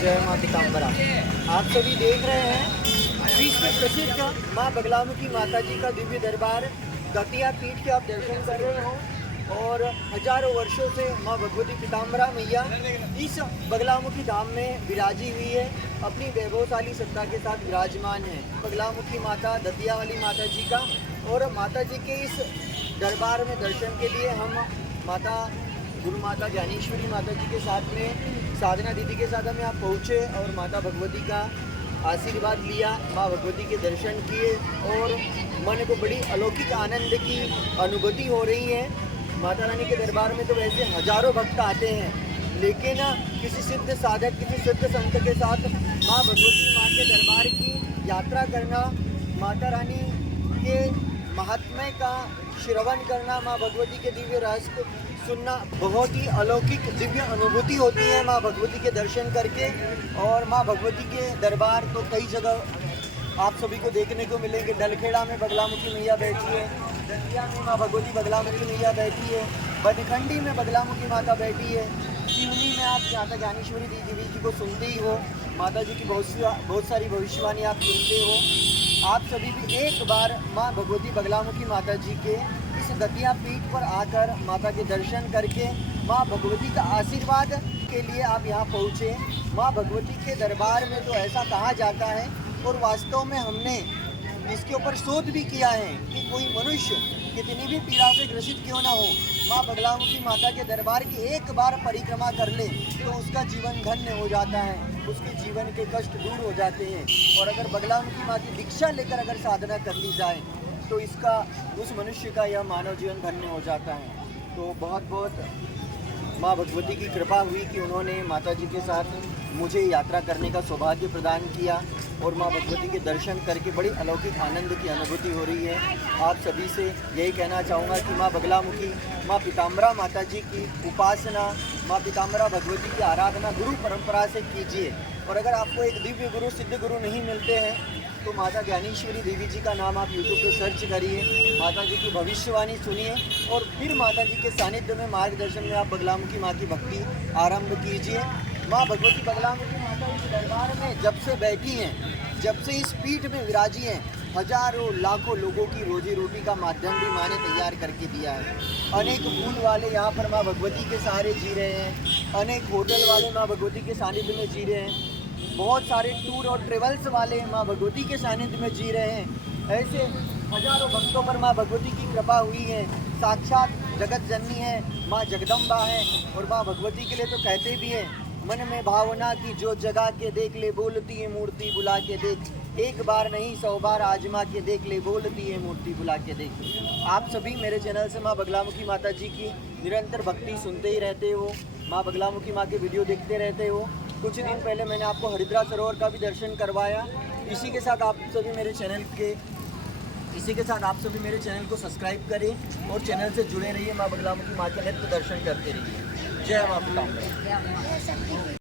जय माँ पीताम्बरा। आप सभी देख रहे हैं विश्व प्रसिद्ध माँ बगलामुखी माता जी का दिव्य दरबार दतिया पीठ के आप दर्शन कर रहे हो। और हजारों वर्षों से माँ भगवती पीताम्बरा मैया इस बगलामुखी धाम में विराजी हुई है, अपनी वैभवशाली सत्ता के साथ विराजमान है। बगलामुखी माता दतिया वाली माता जी का और माता जी के इस दरबार में दर्शन के लिए हम माता गुरु माता ज्ञानेश्वरी माता जी के साथ में साधना दीदी के साथ हम यहाँ पहुँचे और माता भगवती का आशीर्वाद लिया, माँ भगवती के दर्शन किए और मन को बड़ी अलौकिक आनंद की अनुभूति हो रही है। माता रानी के दरबार में तो वैसे हजारों भक्त आते हैं, लेकिन किसी सिद्ध साधक, किसी सिद्ध संत के साथ माँ भगवती माँ के दरबार की यात्रा करना, माता रानी के महात्म्य का श्रवण करना, माँ भगवती के दिव्य रहस्य को सुनना बहुत ही अलौकिक दिव्य अनुभूति होती है माँ भगवती के दर्शन करके। और माँ भगवती के दरबार तो कई जगह आप सभी को देखने को मिलेंगे। डलखेड़ा में बगलामुखी मैया बैठी है, दतिया में माँ भगवती बगलामुखी मैया बैठी है, बदखंडी में बगलामुखी माता बैठी है, सिवनी में आप माता ज्ञानेश्वरी देवी जी को सुनते ही हो, माता जी की बहुत सारी भविष्यवाणी आप सुनते हो। आप सभी भी एक बार माँ भगवती बगलामुखी माता जी के इस दतिया पीठ पर आकर माता के दर्शन करके माँ भगवती का आशीर्वाद के लिए आप यहाँ पहुँचे। माँ भगवती के दरबार में तो ऐसा कहा जाता है और वास्तव में हमने इसके ऊपर शोध भी किया है कि कोई मनुष्य कितनी भी पीड़ा से ग्रसित क्यों ना हो, माँ बगलामुखी माता के दरबार की एक बार परिक्रमा कर ले तो उसका जीवन धन्य हो जाता है, उसके जीवन के कष्ट दूर हो जाते हैं। और अगर बगलामुखी माँ की दीक्षा लेकर अगर साधना कर ली जाए तो इसका उस मनुष्य का यह मानव जीवन धन्य हो जाता है। तो बहुत बहुत माँ भगवती की कृपा हुई कि उन्होंने माता जी के साथ मुझे यात्रा करने का सौभाग्य प्रदान किया और माँ भगवती के दर्शन करके बड़ी अलौकिक आनंद की अनुभूति हो रही है। आप सभी से यही कहना चाहूँगा कि माँ बगलामुखी माँ पीताम्बरा माता जी की उपासना, माँ पीताम्बरा भगवती की आराधना गुरु परंपरा से कीजिए। और अगर आपको एक दिव्य गुरु, सिद्ध गुरु नहीं मिलते हैं तो माता ज्ञानेश्वरी देवी जी का नाम आप यूट्यूब पे सर्च करिए, माता जी की भविष्यवाणी सुनिए और फिर माता जी के सानिध्य में मार्गदर्शन में आप बगलामुखी माँ की भक्ति आरंभ कीजिए। माँ भगवती बगलामुखी माता इस दरबार में जब से बैठी हैं, जब से इस पीठ में विराजी हैं, हजारों लाखों लोगों की रोजी रोटी का माध्यम भी माँ ने तैयार करके दिया है। अनेक फूल वाले यहाँ पर माँ भगवती के सहारे जी रहे हैं, अनेक होटल वाले माँ भगवती के सानिध्य में जी रहे हैं, बहुत सारे टूर और ट्रेवल्स वाले माँ भगवती के सानिध्य में जी रहे हैं। ऐसे हजारों भक्तों पर माँ भगवती की कृपा हुई है। साक्षात जगत जननी है, माँ जगदम्बा है। और माँ भगवती के लिए तो कहते भी हैं, मन में भावना की जो जगा के देख ले, बोलती है मूर्ति बुला के देख, एक बार नहीं 100 बार आजमा के देख ले, बोलती है मूर्ति बुला के देख। आप सभी मेरे चैनल से माँ बगलामुखी माता जी की निरंतर भक्ति सुनते ही रहते हो, माँ बगलामुखी माँ के वीडियो देखते रहते हो। कुछ दिन पहले मैंने आपको हरिद्रा सरोवर का भी दर्शन करवाया। इसी के साथ आप सभी मेरे चैनल को सब्सक्राइब करें और चैनल से जुड़े रहिए। माँ बगलामुखी माँ के नित्य दर्शन करते रहिए। जय माँ पीताम्बरा।